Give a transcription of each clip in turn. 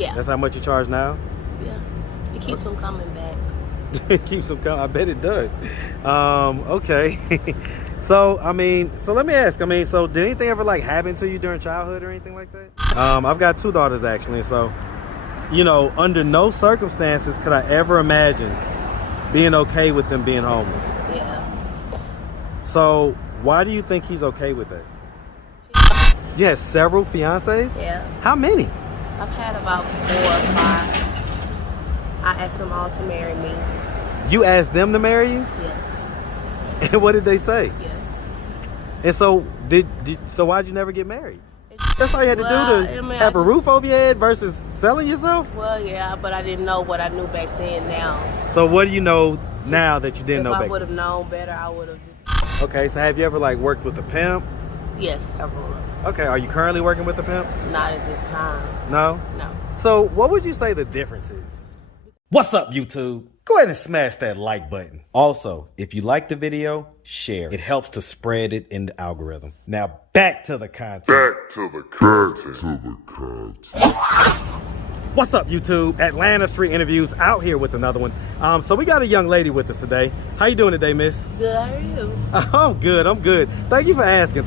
Yeah. That's how much you charge now? Yeah. It keeps them coming back. It keeps them coming. I bet it does. Okay. So, I mean, so let me ask. I mean, so did anything ever like happen to you during childhood or anything like that? I've got 2 daughters actually. So, you know, under no circumstances could I ever imagine being okay with them being homeless. Yeah. So, why do you think he's okay with that? You had several fiancés? Yeah. How many? I've had about 4 or 5. I asked them all to marry me. You asked them to marry you? Yes. And what did they say? Yes. And so, so why'd you never get married? That's all you had to do to have a roof over your head versus selling yourself? Well, yeah, but I didn't know what I knew back then now. So what do you know now that you didn't know back then? If I would have known better, I would have just... Okay, so have you ever like worked with a pimp? Yes, several. Okay, are you currently working with a pimp? Not at this time. No? No. So what would you say the difference is? What's up, YouTube? Go ahead and smash that like button. Also, if you like the video, share. It helps to spread it in the algorithm. Now, back to the content. What's up, YouTube? Atlanta Street Interviews out here with another one. So we got a young lady with us today. How you doing today, miss? Good, how are you? I'm good, I'm good. Thank you for asking,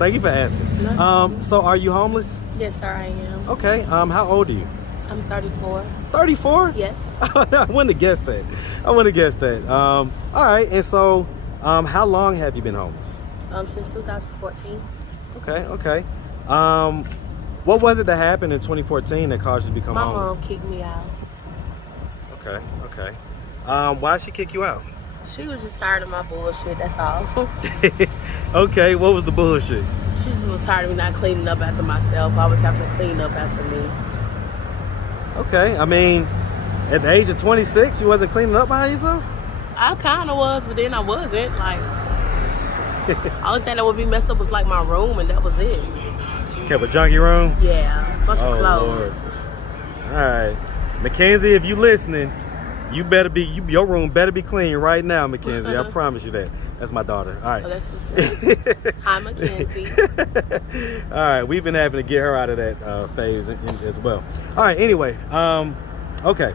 So are you homeless? Yes, sir, I am. Okay, how old are you? I'm 34. 34? Yes. I wouldn't have guessed that. All right, and so how long have you been homeless? Since 2014. Okay. What was it that happened in 2014 that caused you to become homeless? My mom kicked me out. Okay. Why'd she kick you out? She was just tired of my bullshit, that's all. Okay, what was the bullshit? She just was tired of me not cleaning up after myself. I was having to clean up after me. Okay, I mean, at the age of 26, you wasn't cleaning up behind yourself? I kind of was, but then I wasn't. Like, only thing that would be messed up was like my room, and that was it. Kept a junky room? Yeah, bunch of clothes. Lord. All right, Mackenzie, if you listening, you better be, your room better be clean right now, Mackenzie. I promise you that. That's my daughter. All right. Oh, that's what's up. Hi, Mackenzie. All right, we've been having to get her out of that phase as well. All right, anyway, okay.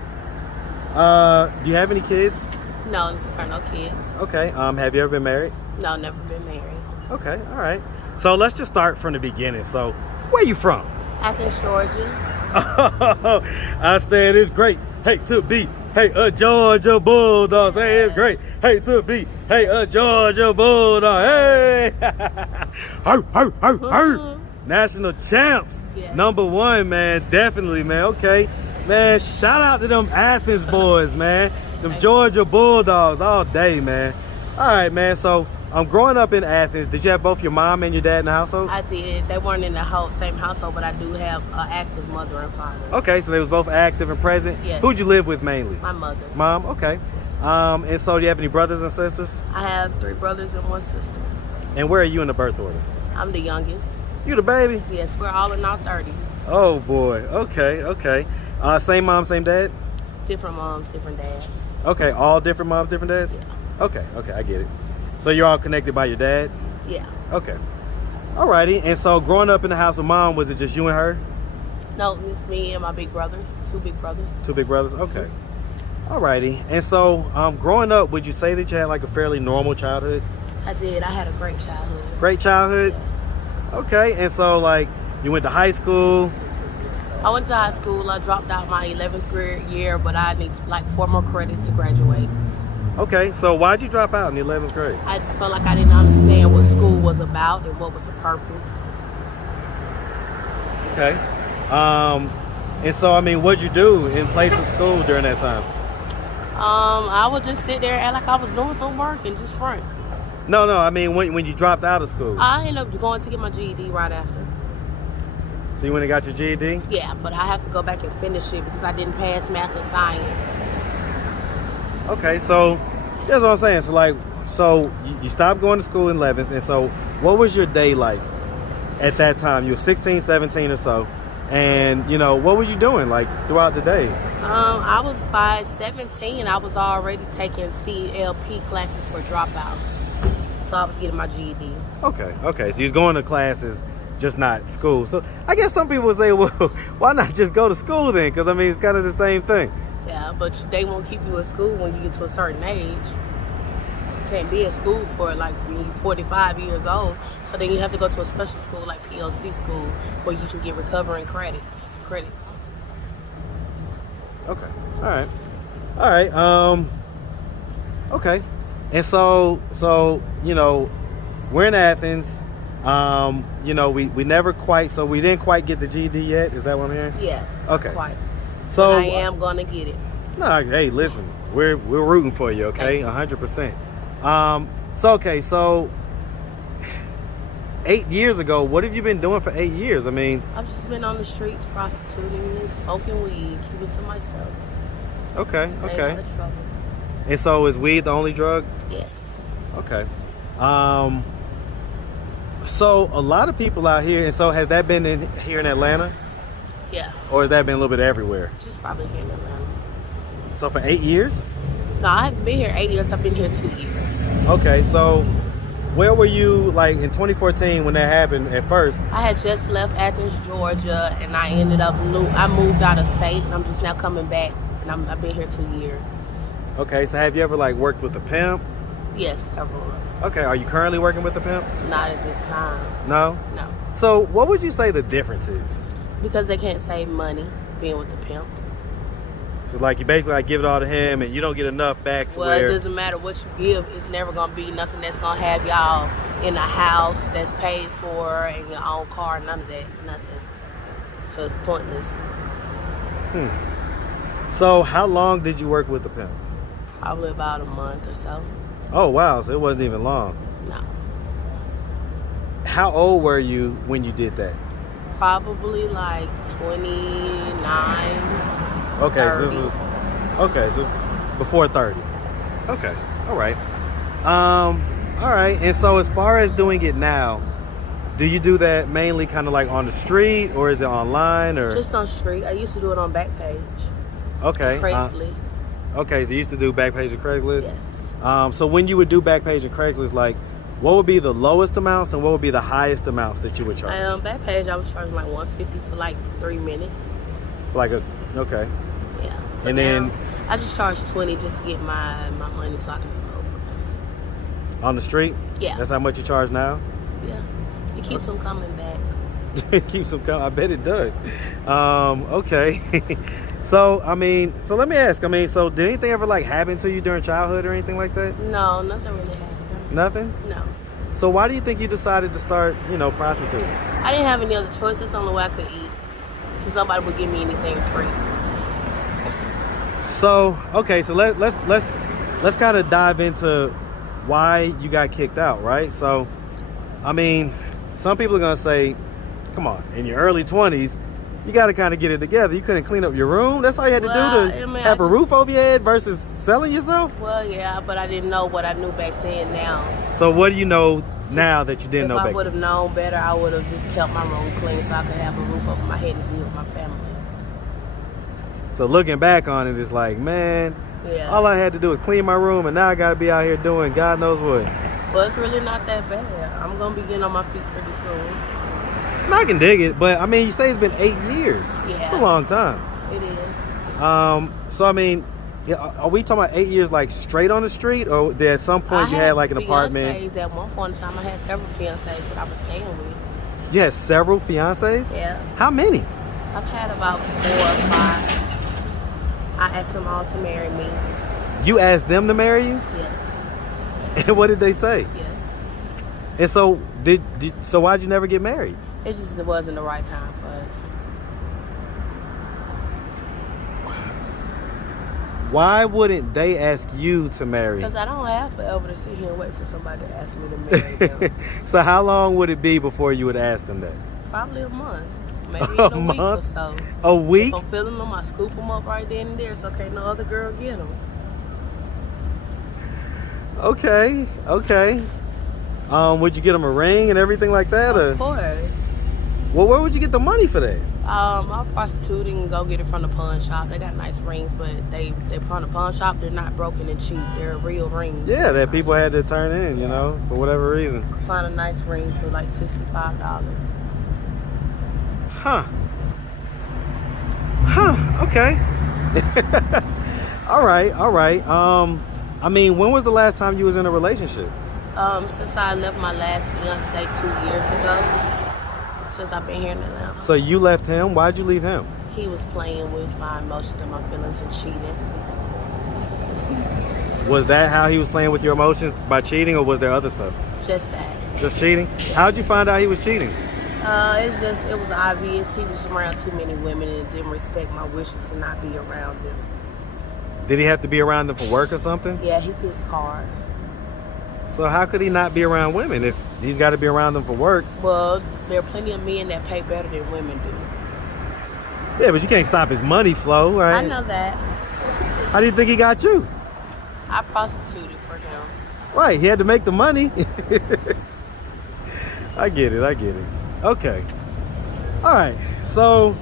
Do you have any kids? No, sir, no kids. Okay, have you ever been married? No, never been married. Okay, all right. So let's just start from the beginning. So, where you from? Athens, Georgia. Oh, I said it's great. Hey, to be. Hey, Georgia Bulldogs. Hey, it's great. Hey, to be. Hey, Georgia Bulldog. Hey. National champs. Yes. #1, man. Definitely, man. Okay. Man, shout out to them Athens boys, man. Them Georgia Bulldogs all day, man. All right, man. So, growing up in Athens, did you have both your mom and your dad in the household? I did. They weren't in the same household, but I do have an active mother and father. Okay, so they was both active and present? Yes. Who'd you live with mainly? My mother. Mom? Okay. And so do you have any brothers and sisters? I have 3 brothers and 1 sister. And where are you in the birth order? I'm the youngest. You the baby? Yes, we're all in our 30s. Oh boy. Okay. Same mom, same dad? Different moms, different dads. Okay, all different moms, different dads? Yeah. Okay, I get it. So you're all connected by your dad? Yeah. Okay. Alrighty. And so growing up in the house with mom, was it just you and her? No, it's me and my big brothers. 2 big brothers. 2 big brothers? Okay. Alrighty. And so growing up, would you say that you had like a fairly normal childhood? I did. I had a great childhood. Great childhood? Yes. Okay. And so like you went to high school? I went to high school. I dropped out my 11th grade year, but I need like 4 more credits to graduate. Okay, so why'd you drop out in the 11th grade? I just felt like I didn't understand what school was about and what was the purpose. Okay. And so, I mean, what'd you do in place of school during that time? I would just sit there and act like I was doing some work and just front. No, I mean, when you dropped out of school? I ended up going to get my GED right after. So you went and got your GED? Yeah, but I have to go back and finish it because I didn't pass math and science. Okay, so that's what I'm saying. So you stopped going to school in 11th, and so what was your day like at that time? You were 16, 17 or so, and you know, what were you doing like throughout the day? I was by 17, I was already taking CLP classes for dropouts. So I was getting my GED. Okay, so you was going to classes just not school. So I guess some people would say, well, why not just go to school then? Because I mean, it's kind of the same thing. Yeah, but they won't keep you at school when you get to a certain age. You can't be at school for like when you're 45 years old. So then you have to go to a special school like PLC school where you can get recovering credits. Okay. All right. Okay. And so you know, we're in Athens. You know, we never quite, so we didn't quite get the GED yet. Is that what I'm hearing? Yeah. Okay. Quite. So but I am gonna get it. No, hey, listen, we're rooting for you. Okay, 100%. So 8 years ago, what have you been doing for 8 years? I mean, I've just been on the streets prostituting and smoking weed, keeping to myself. Okay. Staying out of trouble. And so is weed the only drug? Yes. Okay. So a lot of people out here, and so has that been here in Atlanta? Yeah. Or has that been a little bit everywhere? Just probably here in Atlanta. So for 8 years? No, I haven't been here 8 years. I've been here 2 years. Okay, so where were you like in 2014 when that happened at first? I had just left Athens, Georgia, and I ended up, I moved out of state, and I'm just now coming back, and I've been here 2 years. Okay, so have you ever like worked with a pimp? Yes, several. Okay, are you currently working with a pimp? Not at this time. No? No. So what would you say the difference is? Because they can't save money being with the pimp. So like you basically like give it all to him and you don't get enough back to Well, where... it doesn't matter what you give. It's never going to be nothing that's going to have y'all in a house that's paid for and your own car, none of that, nothing. So it's pointless. So how long did you work with the pimp? Probably about a month or so. Oh, wow, so it wasn't even long. No. How old were you when you did that? Probably like 29. Okay, 30. so this is before 30. Okay, all right. All right, and so as far as doing it now, do you do that mainly kind of like on the street or is it online or? Just on street. I used to do it on Backpage. Okay. Craigslist. Okay, so you used to do Backpage and Craigslist? Yes. So when you would do Backpage and Craigslist, like what would be the lowest amounts and what would be the highest amounts that you would charge? Backpage, I was charging like $150 for like 3 minutes. Okay. Yeah. So and now, then I just charge $20 just to get my money so I can smoke. On the street? Yeah. That's how much you charge now? Yeah. It keeps them coming back. It keeps them coming. I bet it does. Okay. So let me ask. So did anything ever like happen to you during childhood or anything like that? No, nothing really happened. Nothing? No. So why do you think you decided to start, prostituting? I didn't have any other choice. That's the only way I could eat. Because nobody would give me anything free. So okay, so let's kind of dive into why you got kicked out, right? So, some people are gonna say, "Come on, in your early 20s, you got to kind of get it together. You couldn't clean up your room. That's all you had to do to have a roof over your head versus selling yourself." Well, yeah, but I didn't know what I knew back then. Now. So what do you know now that you didn't know back then? If I would have known better, I would have just kept my room clean so I could have a roof over my head and be with my family. So looking back on it, it's like, man, yeah. All I had to do was clean my room, and now I got to be out here doing God knows what. Well, it's really not that bad. I'm going to be getting on my feet pretty soon. I can dig it, but you say it's been 8 years. Yeah. It's a long time. It is. So are we talking about 8 years like straight on the street, or did at some point you had like an apartment? At one point in time, I had several fiancés that I was staying with. You had several fiancés? Yeah. How many? I've had about 4 or 5. I asked them all to marry me. You asked them to marry you? Yes. And what did they say? Yes. And so so why'd you never get married? It just wasn't the right time for us. Why wouldn't they ask you to marry? Because I don't have forever to sit here and wait for somebody to ask me to marry them. So how long would it be before you would ask them that? Probably a month. Maybe in a week or so. A week? If I'm feeling them, I scoop them up right then and there so can't no other girl get them. Okay. Would you get them a ring and everything like that? Of course. Well, where would you get the money for that? I'll prostitute and go get it from the pawn shop. They got nice rings, but they from the pawn shop, they're not broken and cheap. They're real rings. Yeah, that people had to turn in, for whatever reason. Find a nice ring for like $65. Huh. Huh. Okay. All right. All right. I mean, when was the last time you was in a relationship? Since I left my last fiance 2 years ago. Since I've been here now. So you left him? Why'd you leave him? He was playing with my emotions and my feelings and cheating. Was that how he was playing with your emotions, by cheating, or was there other stuff? Just that. Just cheating? How'd you find out he was cheating? It was obvious. He was around too many women and didn't respect my wishes to not be around them. Did he have to be around them for work or something? Yeah, he fixed cars. So how could he not be around women if he's got to be around them for work? Well, there are plenty of men that pay better than women do. Yeah, but you can't stop his money flow, right? I know that. How do you think he got you? I prostituted for him. Right, he had to make the money. I get it, I get it. Okay. All right, so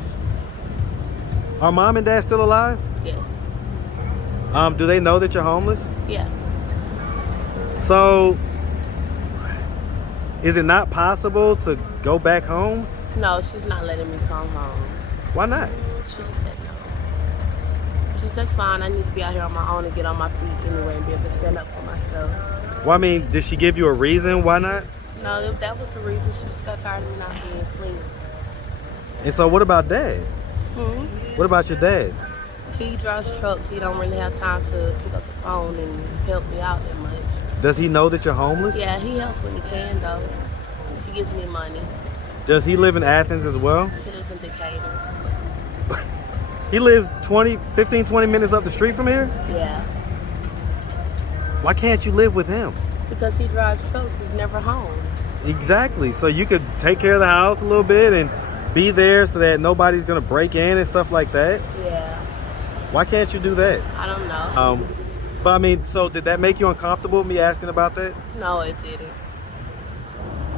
are mom and dad still alive? Yes. Do they know that you're homeless? Yeah. So, is it not possible to go back home? No, she's not letting me come home. Why not? She just said no. She says, fine, I need to be out here on my own and get on my feet anyway and be able to stand up for myself. Well, I mean, did she give you a reason why not? No, that was the reason. She just got tired of me not being clean. And so what about dad? What about your dad? He drives trucks. He don't really have time to pick up the phone and help me out that much. Does he know that you're homeless? Yeah, he helps when he can, though. He gives me money. Does he live in Athens as well? He lives in Decatur. He lives 15, 20 minutes up the street from here? Yeah. Why can't you live with him? Because he drives trucks. He's never home. Exactly. So you could take care of the house a little bit and be there so that nobody's going to break in and stuff like that? Yeah. Why can't you do that? I don't know. But I mean, so did that make you uncomfortable, me asking about that? No, it didn't.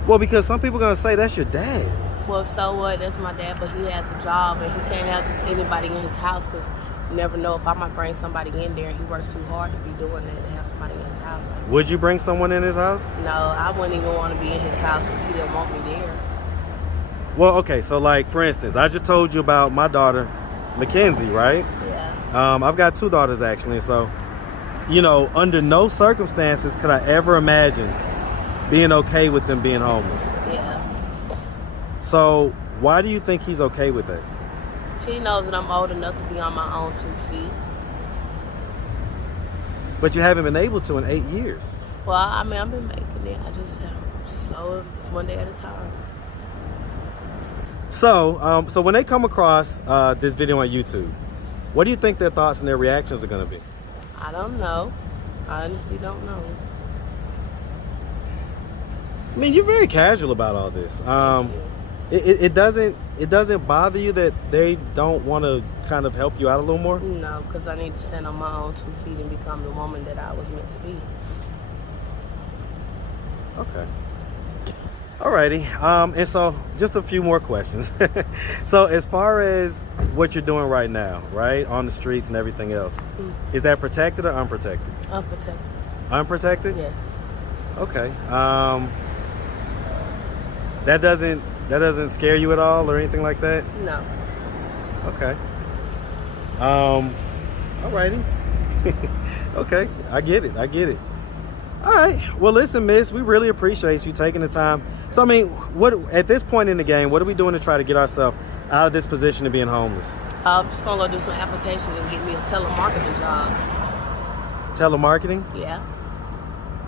Well, because some people are going to say that's your dad. Well, so what? That's my dad, but he has a job and he can't have just anybody in his house because you never know if I might bring somebody in there. He works too hard to be doing that to have somebody in his house. Would you bring someone in his house? No, I wouldn't even want to be in his house if he didn't want me there. Well, okay, so like, for instance, I just told you about my daughter, Mackenzie, right? Yeah. I've got 2 daughters, actually, so, you know, under no circumstances could I ever imagine being okay with them being homeless. Yeah. So why do you think he's okay with that? He knows that I'm old enough to be on my own 2 feet. But you haven't been able to in 8 years. Well, I mean, I've been making it. I just slow. It's one day at a time. So, so when they come across this video on YouTube, what do you think their thoughts and their reactions are going to be? I don't know. I honestly don't know. I mean, you're very casual about all this. It doesn't bother you that they don't want to kind of help you out a little more? No, because I need to stand on my own 2 feet and become the woman that I was meant to be. Okay. Alrighty. And so just a few more questions. So as far as what you're doing right now, right, on the streets and everything else, is that protected or unprotected? Unprotected. Unprotected? Yes. Okay. That doesn't scare you at all or anything like that? No. Okay. Alrighty. Okay, I get it. All right. Well, listen, miss, we really appreciate you taking the time. So, I mean, what at this point in the game, what are we doing to try to get ourselves out of this position of being homeless? I'm just going to go do some applications and get me a telemarketing job. Telemarketing? Yeah.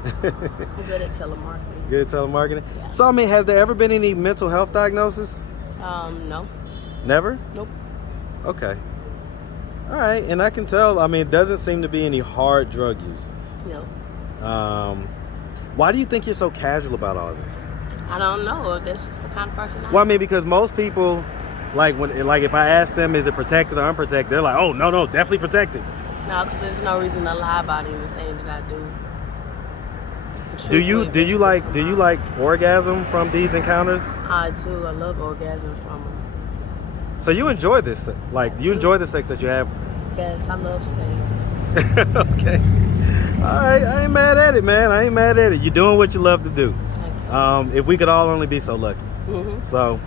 I'm good at telemarketing. Good at telemarketing? Yeah. So, I mean, has there ever been any mental health diagnosis? No. Never? Nope. Okay. All right. And I can tell, I mean, it doesn't seem to be any hard drug use. No. Why do you think you're so casual about all this? I don't know. That's just the kind of person I am. Well, I mean, because most people, like if I ask them, is it protected or unprotected? They're like, oh, no, definitely protected. No, because there's no reason to lie about anything that I do. Do you like orgasm from these encounters? I do. I love orgasm from them. So you enjoy this, you enjoy the sex that you have? Yes, I love sex. Okay. I ain't mad at it, man. I ain't mad at it. You're doing what you love to do. Thank you. If we could all only be so lucky. Mm-hmm. So,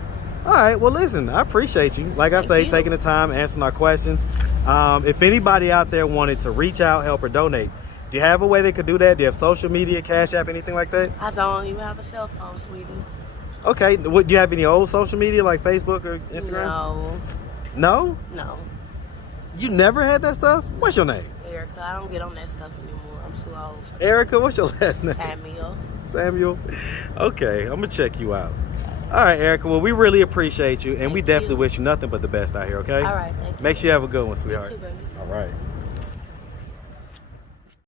All right, well, listen, I appreciate you. Like I say, taking the time, answering our questions. If anybody out there wanted to reach out, help, or donate, do you have a way they could do that? Do you have social media, Cash App, anything like that? I don't even have a cell phone, sweetie. Okay, do you have any old social media like Facebook or Instagram? No. No? No. You never had that stuff? What's your name? Erica, I don't get on that stuff anymore. I'm too old. Erica, what's your last name? Samuel. Samuel? Okay, I'm going to check you out. All right, Erica. Well, we really appreciate you, and we definitely wish you nothing but the best out here, okay? All right, thank you. Make sure you have a good one, sweetheart. You too, baby. All right.